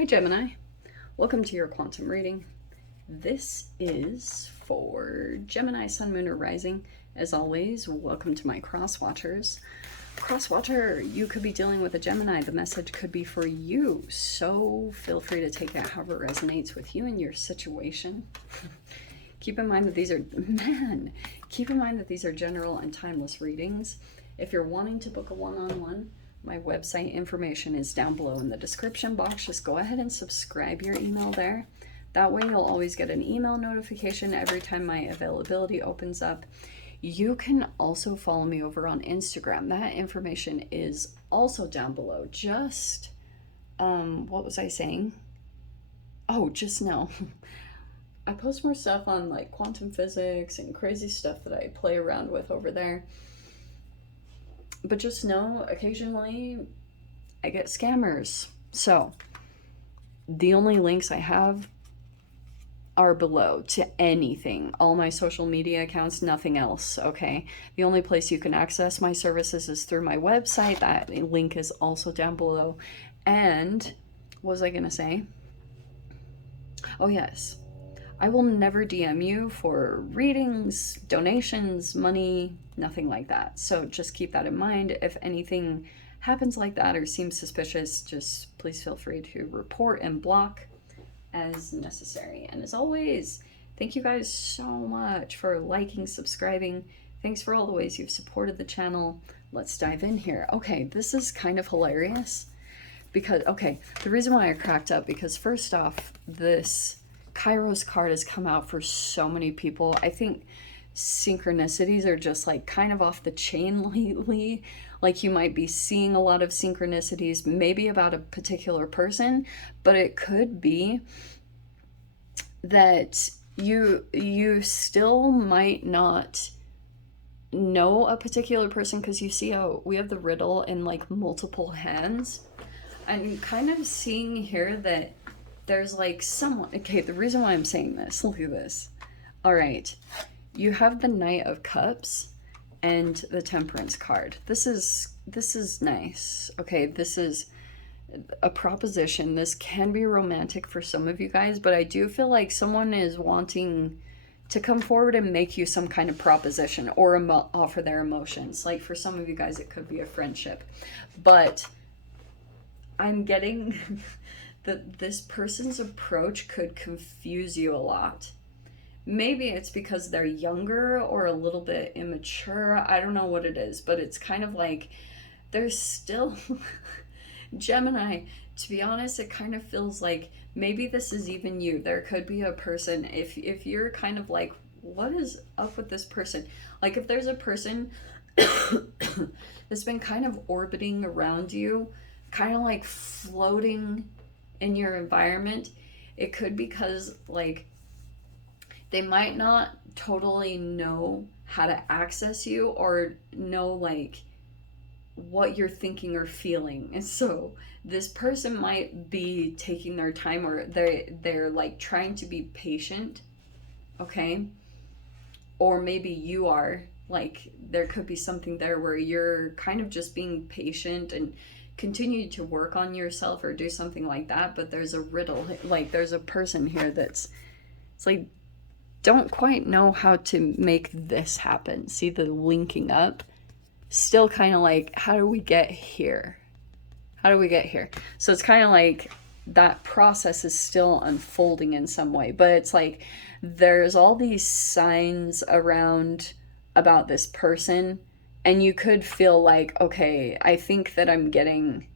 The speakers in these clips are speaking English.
Hi Gemini, welcome to your quantum reading. This is for Gemini, Sun, Moon, or Rising. As always, welcome to my crosswatchers. Crosswatcher, you could be dealing with a Gemini. The message could be for you, so feel free to take it however it resonates with you and your situation. Keep in mind that these are general and timeless readings. If you're wanting to book a one-on-one, my website information is down below in the description box. Just go ahead and subscribe your email there. That way you'll always get an email notification every time my availability opens up. You can also follow me over on Instagram. That information is also down below. Just, what was I saying? Oh, just know. I post more stuff on like quantum physics and crazy stuff that I play around with over there. But just know, occasionally I get scammers. So the only links I have are below to anything. All my social media accounts, nothing else, okay? The only place you can access my services is through my website. That link is also down below. And what was I gonna say? Oh yes, I will never DM you for readings, donations, money, nothing like that. So just keep that in mind. If anything happens like that or seems suspicious, just please feel free to report and block as necessary. And as always, thank you guys so much for liking, subscribing. Thanks for all the ways you've supported the channel. Let's dive in here. Okay, this is kind of hilarious because, the reason why I cracked up, because first off, this Kairos card has come out for so many people. I think synchronicities are just like kind of off the chain lately. Like you might be seeing a lot of synchronicities, maybe about a particular person, but it could be that you still might not know a particular person, because you see how we have the riddle in like multiple hands. I'm kind of seeing here that there's like someone, okay, the reason why I'm saying this, look at this. All right, you have the Knight of Cups and the Temperance card. This is nice. Okay, this is a proposition. This can be romantic for some of you guys, but I do feel like someone is wanting to come forward and make you some kind of proposition or offer their emotions. Like for some of you guys, it could be a friendship, but I'm getting that this person's approach could confuse you a lot. Maybe it's because they're younger or a little bit immature. I don't know what it is, but it's kind of like there's still Gemini, to be honest, it kind of feels like maybe this is even you. There could be a person, if you're kind of like, what is up with this person? Like if there's a person that's been kind of orbiting around you, kind of like floating in your environment, it could be because like they might not totally know how to access you or know like what you're thinking or feeling. And so this person might be taking their time, or they're like trying to be patient, okay? Or maybe you are like, there could be something there where you're kind of just being patient and continue to work on yourself or do something like that. But there's a riddle, like there's a person here it's like don't quite know how to make this happen. See the linking up, still kind of like, how do we get here? So it's kind of like that process is still unfolding in some way, but it's like there's all these signs around about this person, and you could feel like, okay, I think that I'm getting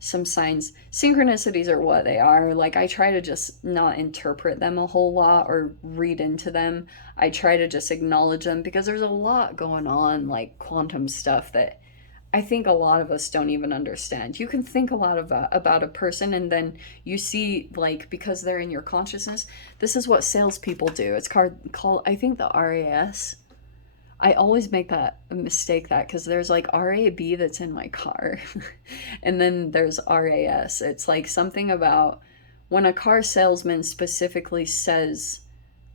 some signs. Synchronicities are what they are. Like I try to just not interpret them a whole lot or read into them. I try to just acknowledge them because there's a lot going on, like quantum stuff, that I think a lot of us don't even understand. You can think a lot about a person, and then you see, like, because they're in your consciousness, this is what salespeople do. It's called, I think, the RAS. I always make that mistake, that because there's like RAB that's in my car and then there's RAS. It's like something about when a car salesman specifically says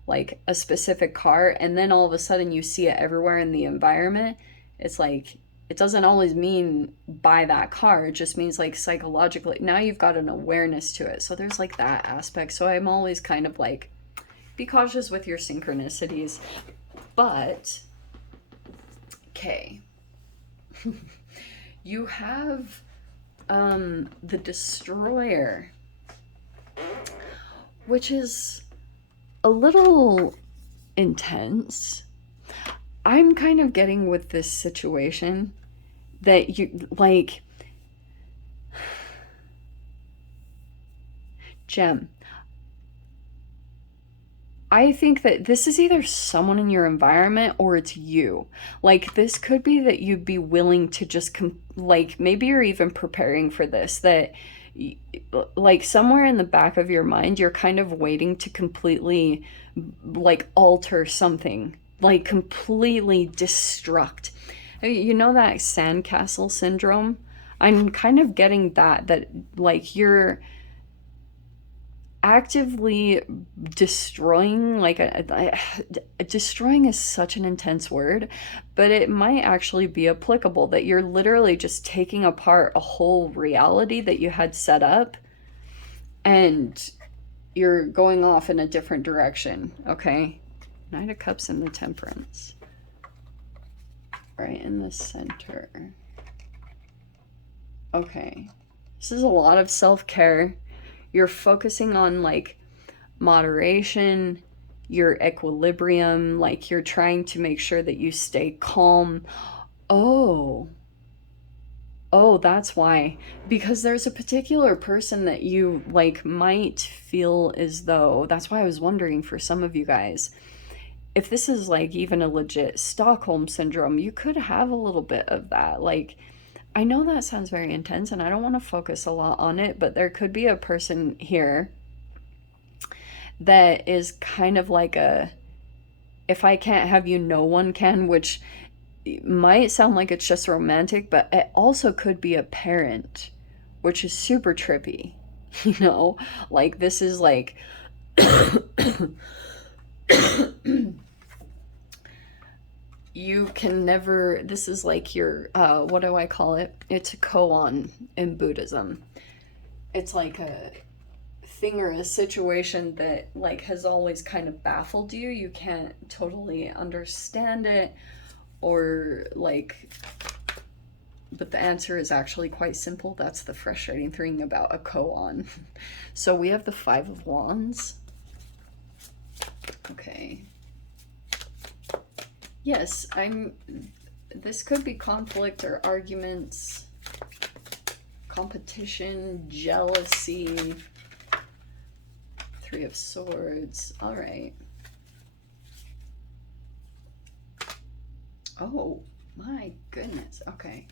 like a specific car, and then all of a sudden you see it everywhere in the environment. It's like It doesn't always mean buy that car. It just means like psychologically. Now you've got an awareness to it. So there's like that aspect. So I'm always kind of like, be cautious with your synchronicities. But, okay. You have the Destroyer, which is a little intense. I'm kind of getting with this situation that you, like, Gem, I think that this is either someone in your environment or it's you. Like, this could be that you'd be willing to just, like, maybe you're even preparing for this, that, like, somewhere in the back of your mind, you're kind of waiting to completely, like, alter something, like, completely destruct. You know that sandcastle syndrome? I'm kind of getting that, like, you're actively destroying, like destroying is such an intense word, but it might actually be applicable, that you're literally just taking apart a whole reality that you had set up and you're going off in a different direction. Okay, Knight of Cups and the Temperance right in the center. Okay, this is a lot of self-care. You're focusing on like moderation, your equilibrium, like you're trying to make sure that you stay calm. Oh, that's why. Because there's a particular person that you like might feel as though, that's why I was wondering for some of you guys, if this is like even a legit Stockholm syndrome, you could have a little bit of that. Like, I know that sounds very intense and I don't want to focus a lot on it, but there could be a person here that is kind of like a, if I can't have you, no one can, which might sound like it's just romantic, but it also could be a parent, which is super trippy. You know, like this is like you can never, this is like your what do I call it, it's a koan in Buddhism. It's like a thing or a situation that like has always kind of baffled you. You can't totally understand it, or like, but the answer is actually quite simple. That's the frustrating thing about a koan. So we have the Five of Wands. Okay. Yes, this could be conflict or arguments, competition, jealousy. Three of Swords. All right. Oh my goodness. Okay.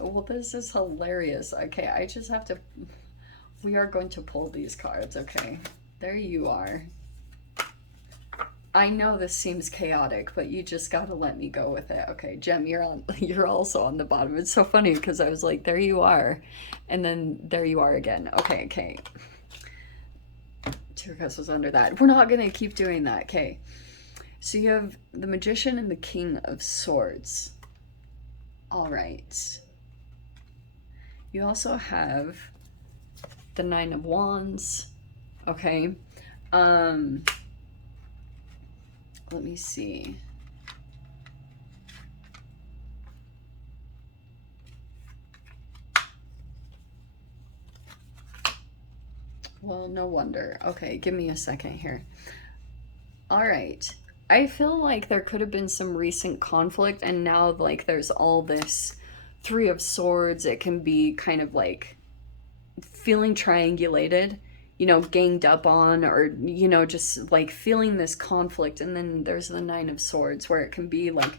Well, this is hilarious. Okay, I just have to, we are going to pull these cards. Okay, there you are. I know this seems chaotic, but you just gotta let me go with it. Okay, Jem, you're also on the bottom. It's so funny because I was like, there you are, and then there you are again. Okay. Two of Cups was under that. We're not gonna keep doing that. Okay, so you have the Magician and the King of Swords. All right. You also have the Nine of Wands. Okay. Let me see. Well, no wonder. Okay, give me a second here. All right. I feel like there could have been some recent conflict, and now like there's all this Three of Swords. It can be kind of like feeling triangulated, you know, ganged up on, or, you know, just like feeling this conflict. And then there's the Nine of Swords, where it can be like,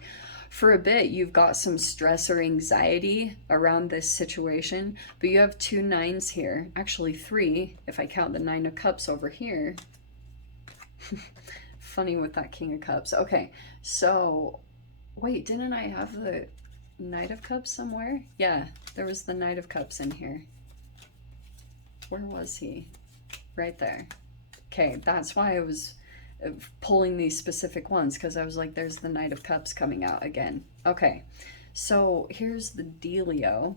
for a bit, you've got some stress or anxiety around this situation, but you have two nines here. Actually, three, if I count the Nine of Cups over here. Funny with that King of Cups. Okay, so, wait, didn't I have the Knight of Cups somewhere? Yeah, there was the Knight of Cups in here. Where was he? Right there. Okay, that's why I was pulling these specific ones because I was like, there's the Knight of Cups coming out again. Okay, so here's the dealio.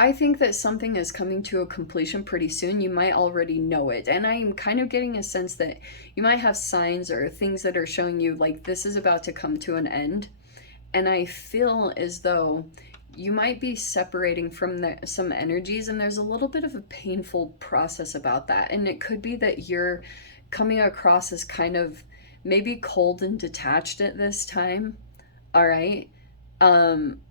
I think that something is coming to a completion pretty soon. You might already know it. And I'm kind of getting a sense that you might have signs or things that are showing you like this is about to come to an end. And I feel as though you might be separating from some energies, and there's a little bit of a painful process about that. And it could be that you're coming across as kind of maybe cold and detached at this time. All right. Um,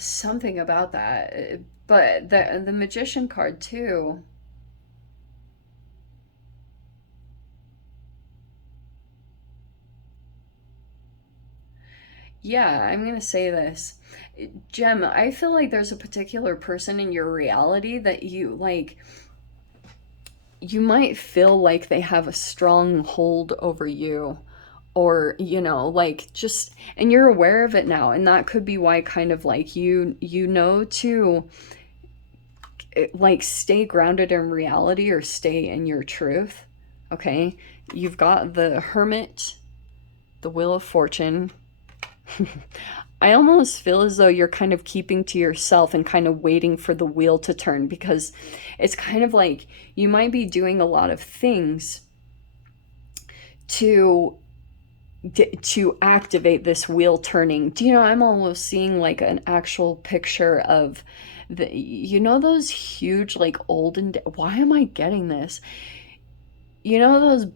Something about that. But the magician card too. Yeah, I'm gonna say this. Gem, I feel like there's a particular person in your reality that you like, you might feel like they have a strong hold over you, or like just, and you're aware of it now, and that could be why kind of like you know to like stay grounded in reality or stay in your truth. Okay, you've got the Hermit, the Wheel of Fortune. I almost feel as though you're kind of keeping to yourself and kind of waiting for the wheel to turn, because it's kind of like you might be doing a lot of things to activate this wheel turning. Do you know, I'm almost seeing like an actual picture of those huge like olden why am I getting this? Those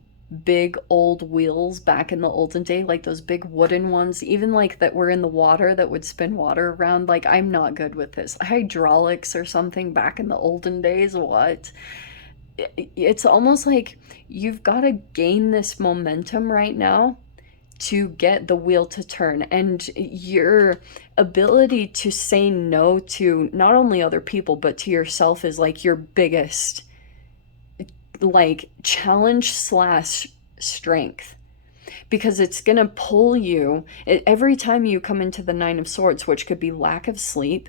big old wheels back in the olden day, like those big wooden ones, even like that were in the water that would spin water around. Like, I'm not good with this. Hydraulics or something back in the olden days, what? It's almost like you've got to gain this momentum right now to get the wheel to turn, and your ability to say no to not only other people but to yourself is like your biggest like challenge slash strength, because it's going to pull you every time you come into the Nine of Swords, which could be lack of sleep,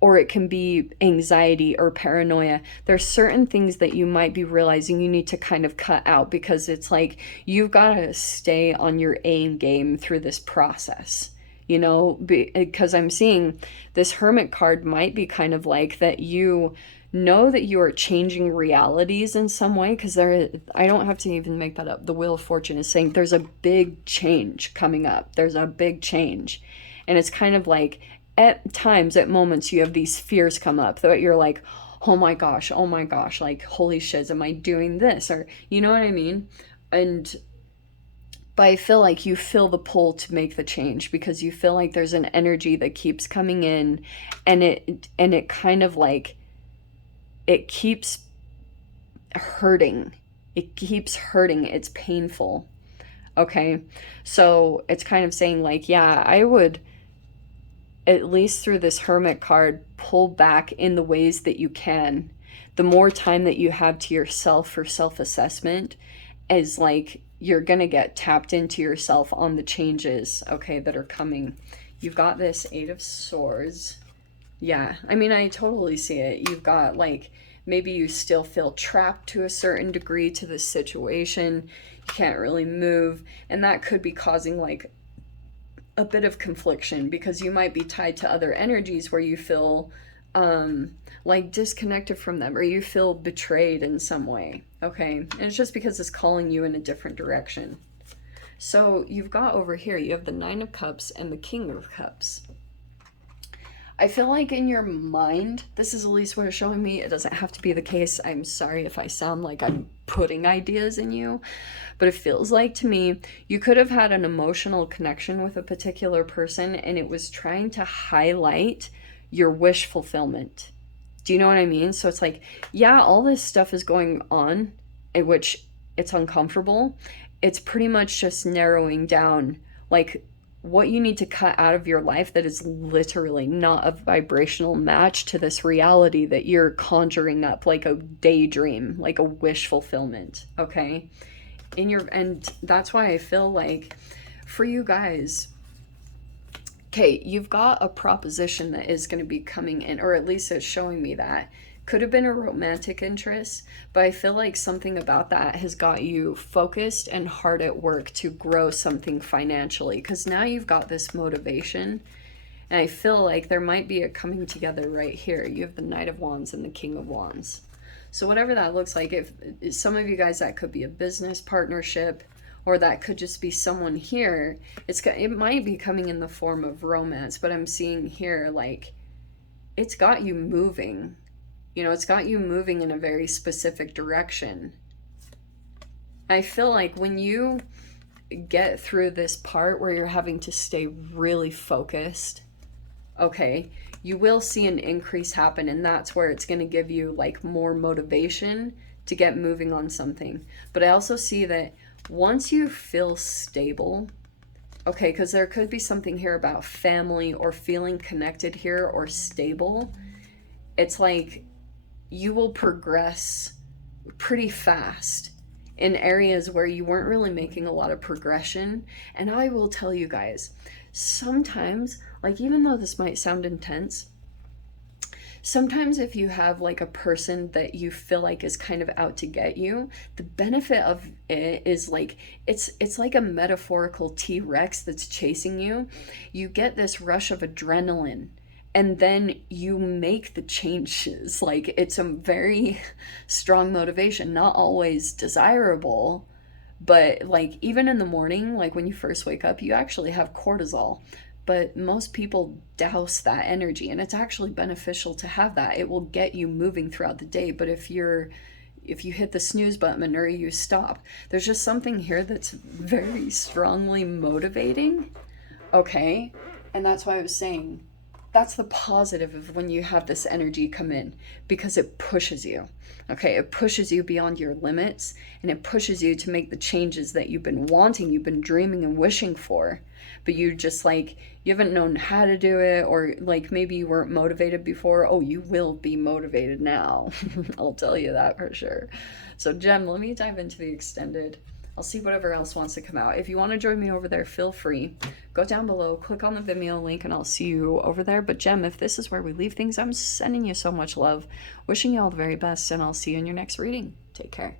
or it can be anxiety or paranoia. There's certain things that you might be realizing you need to kind of cut out, because it's like you've got to stay on your A game through this process. Because I'm seeing this Hermit card might be kind of like that you know that you are changing realities in some way, because I don't have to even make that up. The Wheel of Fortune is saying there's a big change coming up. There's a big change. And it's kind of like at times, at moments, you have these fears come up that you're like, oh my gosh, like, holy shit, am I doing this? Or, you know what I mean? And but I feel like you feel the pull to make the change, because you feel like there's an energy that keeps coming in, and it kind of like it keeps hurting. It keeps hurting. It's painful. Okay. So it's kind of saying like, yeah, I would, at least through this Hermit card, pull back in the ways that you can. The more time that you have to yourself for self-assessment is like you're going to get tapped into yourself on the changes, okay, that are coming. You've got this Eight of Swords. Yeah, I mean, I totally see it. You've got like maybe you still feel trapped to a certain degree to this situation. You can't really move, and that could be causing like a bit of confliction, because you might be tied to other energies where you feel like disconnected from them, or you feel betrayed in some way. Okay, and it's just because it's calling you in a different direction. So you've got over here, you have the Nine of Cups and the King of Cups. I feel like in your mind, this is at least what it's showing me. It doesn't have to be the case. I'm sorry if I sound like I'm putting ideas in you, but it feels like to me, you could have had an emotional connection with a particular person, and it was trying to highlight your wish fulfillment. Do you know what I mean? So it's like, yeah, all this stuff is going on, in which it's uncomfortable. It's pretty much just narrowing down like what you need to cut out of your life that is literally not a vibrational match to this reality that you're conjuring up, like a daydream, like a wish fulfillment. Okay, and that's why I feel like for you guys, okay, you've got a proposition that is going to be coming in, or at least it's showing me that Could have been a romantic interest, but I feel like something about that has got you focused and hard at work to grow something financially, because now you've got this motivation. And I feel like there might be a coming together right here. You have the Knight of Wands and the King of Wands. So whatever that looks like, if some of you guys, that could be a business partnership, or that could just be someone here. It might be coming in the form of romance, but I'm seeing here like it's got you moving. You know, it's got you moving in a very specific direction. I feel like when you get through this part where you're having to stay really focused, okay, you will see an increase happen, and that's where it's going to give you like more motivation to get moving on something. But I also see that once you feel stable, okay, because there could be something here about family or feeling connected here or stable, it's like you will progress pretty fast in areas where you weren't really making a lot of progression. And I will tell you guys, sometimes, like, even though this might sound intense, sometimes if you have like a person that you feel like is kind of out to get you, the benefit of it is like it's like a metaphorical T-Rex that's chasing you. You get this rush of adrenaline, and then you make the changes. Like, it's a very strong motivation, not always desirable, but like even in the morning, like when you first wake up, you actually have cortisol. But most people douse that energy, and it's actually beneficial to have that. It will get you moving throughout the day. But if you hit the snooze button or you stop, there's just something here that's very strongly motivating. Okay? And that's why I was saying that's the positive of when you have this energy come in, because it pushes you. Okay, it pushes you beyond your limits, and it pushes you to make the changes that you've been wanting, you've been dreaming and wishing for, but you just like, you haven't known how to do it, or like maybe you weren't motivated before. Oh, you will be motivated now. I'll tell you that for sure. So Gem, let me dive into the extended. I'll see whatever else wants to come out. If you want to join me over there, feel free. Go down below, click on the Vimeo link, and I'll see you over there. But Gem, if this is where we leave things, I'm sending you so much love, wishing you all the very best, and I'll see you in your next reading. Take care.